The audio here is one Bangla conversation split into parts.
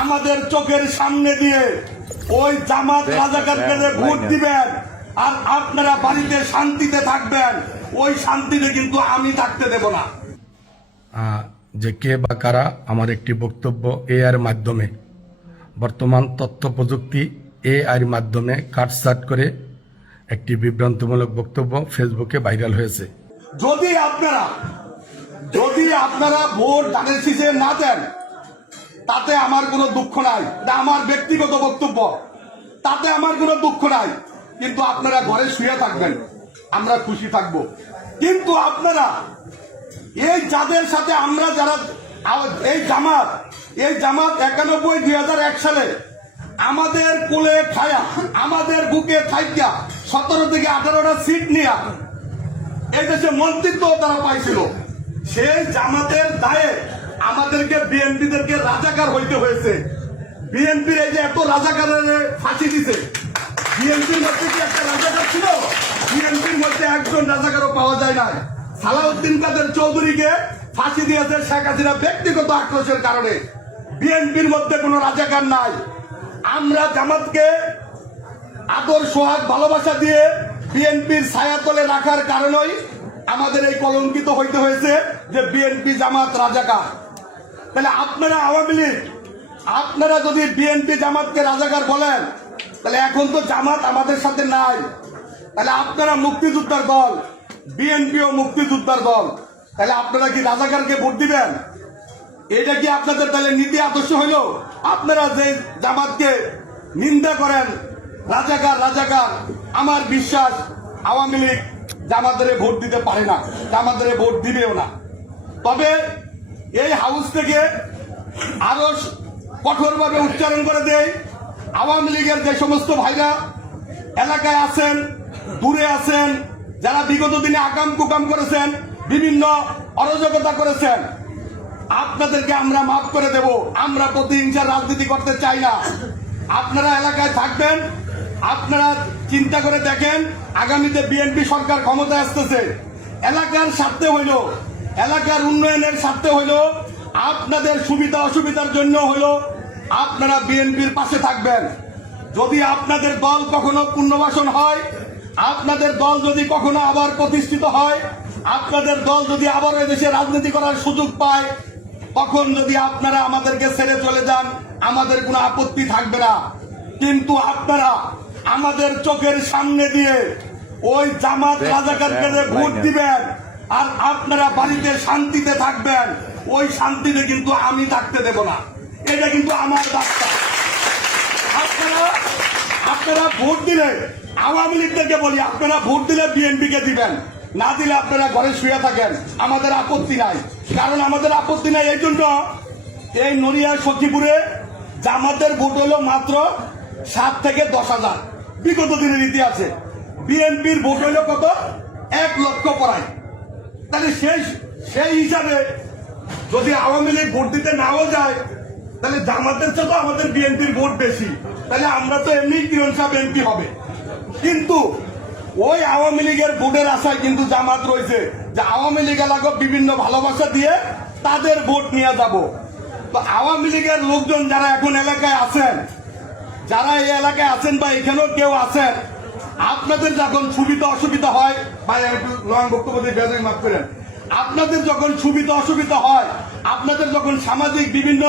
আমাদের চোখের সামনে দিয়ে ওই জামাত রাজাকারকে ভোট দিবেন আর আপনারা বাড়িতে শান্তিতে থাকবেন, ওই শান্তিতে কিন্তু আমি থাকতে দেব না। যে কে বা কারা আমার একটি বক্তব্য এআইয়ের মাধ্যমে, বর্তমান তথ্য প্রযুক্তি এআইয়ের মাধ্যমে কাটছাট করে একটি বিভ্রান্তিমূলক বক্তব্য ফেসবুকে ভাইরাল হয়েছে। যদি আপনারা ভোট ধানের শীষে না দেন তাতে আমার কোনো দুঃখ নাই, এটা আমার ব্যক্তিগত বক্তব্য, তাতে আমার কোনো দুঃখ নাই। কিন্তু আপনারা ঘরে শুয়ে থাকবেন, আমরা খুশি থাকব। কিন্তু আপনারা এই যাদের সাথে আমরা যারা এই জামাত 91-2001 সালে আমাদের কোলে খায়া আমাদের বুকে থাইকা 17 থেকে 18টা সিট নিয়ে এই দেশে মন্ত্রিত্ব তারা পাইছিল, সেই জামাতের দায়ে আমাদেরকে বিএনপিদেরকে রাজাকার হইতে হয়েছে। বিএনপির এই যে এত রাজাকারের ফাঁসি দিছে, বিএনপির মধ্যে কি একটা রাজাকার ছিল? বিএনপির মধ্যে একজন রাজাকারও পাওয়া যায় না। সালাউদ্দিন কাদের চৌধুরীকে ফাঁসি দিয়েছে শেখ হাসিনা ব্যক্তিগত আক্রোশের কারণে। বিএনপির মধ্যে কোনো রাজাকার নাই। আমরা জামাতকে আদর সোহাগ ভালোবাসা দিয়ে বিএনপির ছায়াতলে রাখার কারণেই আমাদের এই কলঙ্কিত হইতে হয়েছে যে বিএনপি জামাত রাজাকার। তাহলে আপনারা আওয়ামী লীগ, আপনারা যদি বিএনপি জামাতকে রাজাকার বলেন, তাহলে এখন তো জামাত আমাদের সাথে নাই, তাহলে আপনারা মুক্তিযোদ্ধার দল, বিএনপিও মুক্তিযোদ্ধার দল, তাহলে আপনারা কি রাজাকারকে ভোট দিবেন? এটা কি আপনাদের তাহলে নীতি আদর্শ হইল? আপনারা যে জামাতকে নিন্দা করেন রাজাকার রাজাকার, আমার বিশ্বাস আওয়ামী লীগ জামাতের ভোট দিতে পারে না, জামাতের ভোট দিবেও না। তবে এই হাউস থেকে আরো কঠোরভাবে উচ্চারণ করে দেয়, আওয়ামী লীগের যে সমস্ত ভাইরা এলাকায় আছেন, দূরে আছেন, যারা বিগত দিনে আকাম কুকাম করেছেন, বিভিন্ন অরাজকতা করেছেন, আপনাদেরকে আমরা মাফ করে দেব। আমরা প্রতিহিংসার রাজনীতি করতে চাই না। আপনারা এলাকায় থাকবেন, আপনারা চিন্তা করে দেখেন আগামীতে বিএনপি সরকার ক্ষমতায় আসতেছে, এলাকার স্বার্থে হইল, এলাকার উন্নয়নের স্বার্থে হইল, আপনাদের সুবিধা অসুবিধার জন্য হইল, আপনারা বিএনপির পাশে থাকবেন। যদি আপনাদের দল কখনো পুনর্বাসন হয়, আপনাদের দল যদি কখনো আবার প্রতিষ্ঠিত হয়, আপনাদের দল যদি আবার এদেশে রাজনীতি করার সুযোগ পায়, তখন যদি আপনারা আমাদেরকে ছেড়ে চলে যান, আমাদের কোনো আপত্তি থাকবে না। কিন্তু আপনারা আমাদের চোখের সামনে দিয়ে ওই জামাত রাজাকারকে ভোট দিবেন আর আপনারা বাড়িতে শান্তিতে থাকবেন, ওই শান্তিতে কিন্তু আমি থাকতে দেব না। এটা কিন্তু আমার রাস্তা। আপনারা ভোট দিলে, আওয়ামী লীগ থেকে বলি, আপনারা ভোট দিলে বিএনপিকে দিবেন, না দিলে আপনারা ঘরে শুয়ে থাকেন, আমাদের আপত্তি নাই। কারণ আমাদের আপত্তি নাই এই জন্য, এই নড়িয়া সখীপুরে জামাতের ভোট হলো মাত্র 7 থেকে 10,000 বিগত দিনের ইতিহাসে। বিএনপির ভোট হইল কত? 1 লক্ষ পড়ায়। তাহলে সেই হিসাবে যদি আওয়ামী লীগ ভোট দিতে নাও যায়, তাহলে জামাতের চেয়ে তো আমাদের বিএনপির ভোট বেশি, তাহলে আমরা তো এমনি কিরণ সাহেব এমপি হবে। কিন্তু ওই আওয়ামী লীগের ভোটের আশায় কিন্তু জামাত রয়েছে যে আওয়ামী লীগ এলাকা বিভিন্ন ভালোবাসা দিয়ে তাদের ভোট নিয়ে যাব। তো আওয়ামী লীগের লোকজন যারা এখন এলাকায় আছেন, যারা এই এলাকায় আছেন বা এখানেও কেউ আছেন, আপনাদের যখন সুবিধা অসুবিধা হয়, ভাই একটু লং বক্তব্য দিয়ে বেজায় মাফ করেন, আপনাদের যখন সুবিধা অসুবিধা হয়, আপনাদের যখন সামাজিক বিভিন্ন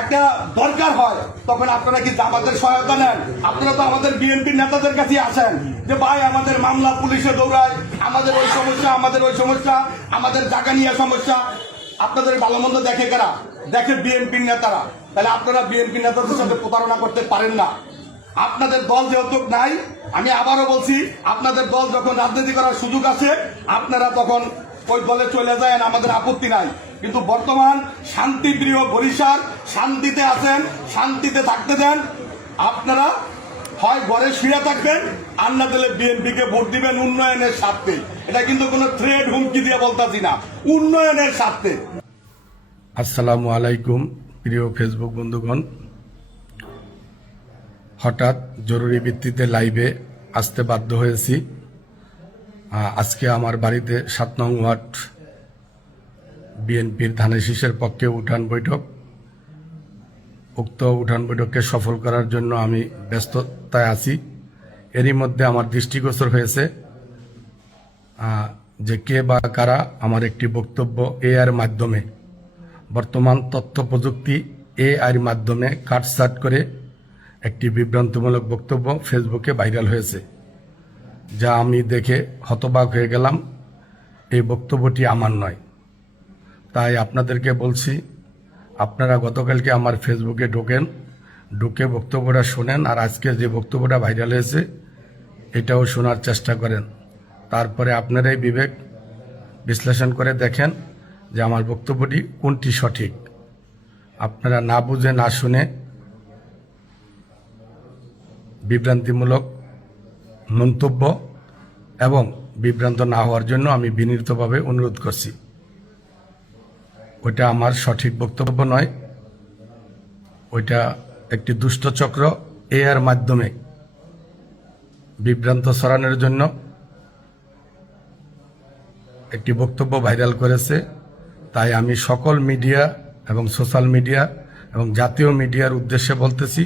একটা দরকার হয়, তখন আপনারা কি জামাতের সহায়তা নেন? আপনারা তো আমাদের বিএনপির নেতাদের কাছে আসেন যে ভাই আমাদের মামলা পুলিশে দৌড়ায়, আমাদের ওই সমস্যা, আমাদের ওই সমস্যা, আমাদের জায়গা নিয়ে সমস্যা। আপনাদের ভালো মন্দ দেখে কারা? দেখে বিএনপির নেতারা। তাহলে আপনারা বিএনপি নেতাদের সাথে প্রতারণা করতে পারেন না। আপনাদের দল যেহেতু নাই, আমি আবারও বলছি, আপনাদের দল যখন রাজনীতি করার সুযোগ আছে, আপনারা তখন ওই দলে চলে যায়, আমাদের আপত্তি নাই। কিন্তু বর্তমান শান্তিপ্রিয় বরিশাল শান্তিতে আছেন, শান্তিতে থাকতে দেন। আপনারা হয় ঘরে শুয়ে থাকবেন, আর না দিলে বিএনপিকে ভোট দিবেন উন্নয়নের স্বার্থে। এটা কিন্তু কোনো থ্রেড হুমকি দিয়ে বলতাছি না, উন্নয়নের স্বার্থে। আসসালামু আলাইকুম প্রিয় ফেসবুক বন্ধুগণ, হঠাৎ জরুরি ভিত্তিতে লাইভে আসতে বাধ্য হয়েছি। আজকে আমার বাড়িতে 7 নং ওয়ার্ড বিএনপির ধানের শীষের পক্ষে উঠান বৈঠক। উক্ত উঠান বৈঠককে সফল করার জন্য আমি ব্যস্ততায় আছি। এরই মধ্যে আমার দৃষ্টিগোচর হয়েছে যে কে বা কারা আমার একটি বক্তব্য এআইয়ের মাধ্যমে, বর্তমান তথ্য প্রযুক্তি এআইয়ের মাধ্যমে কাটছাঁট করে একটি বিভ্রান্তিমূলক বক্তব্য ফেসবুকে ভাইরাল হয়েছে, যা আমি দেখে হতবাক হয়ে গেলাম। এই বক্তব্যটি আমার নয়। তাই আপনাদেরকে বলছি, আপনারা গতকালকে আমার ফেসবুকে ঢুকে বক্তব্যটা শোনেন, আর আজকে যে বক্তব্যটা ভাইরাল হয়েছে এটাও শোনার চেষ্টা করেন। তারপরে আপনারাই বিবেক বিশ্লেষণ করে দেখেন যে আমার বক্তব্যটি কোনটি সঠিক। আপনারা না বুঝে না শুনে বিভ্রান্তিমূলক মন্তব্য এবং বিভ্রান্ত না হওয়ার জন্য আমি বিনীতভাবে অনুরোধ করছি। ওইটা আমার সঠিক বক্তব্য নয়, ওইটা একটি দুষ্ট চক্র এআইয়ের মাধ্যমে বিভ্রান্ত ছড়ানোর জন্য একটি বক্তব্য ভাইরাল করেছে। তাই আমি সকল মিডিয়া এবং সোশ্যাল মিডিয়া এবং জাতীয় মিডিয়ার উদ্দেশ্যে বলতেছি,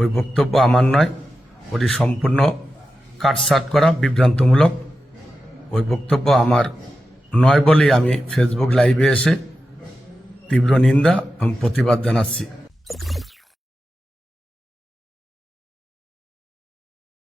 ওই বক্তব্য আমার নয়, ওটি সম্পূর্ণ কাটছাঁট করা বিভ্রান্তমূলক। ওই বক্তব্য আমার নয় বলেই আমি ফেসবুক লাইভে এসে তীব্র নিন্দা এবং প্রতিবাদ জানাচ্ছি।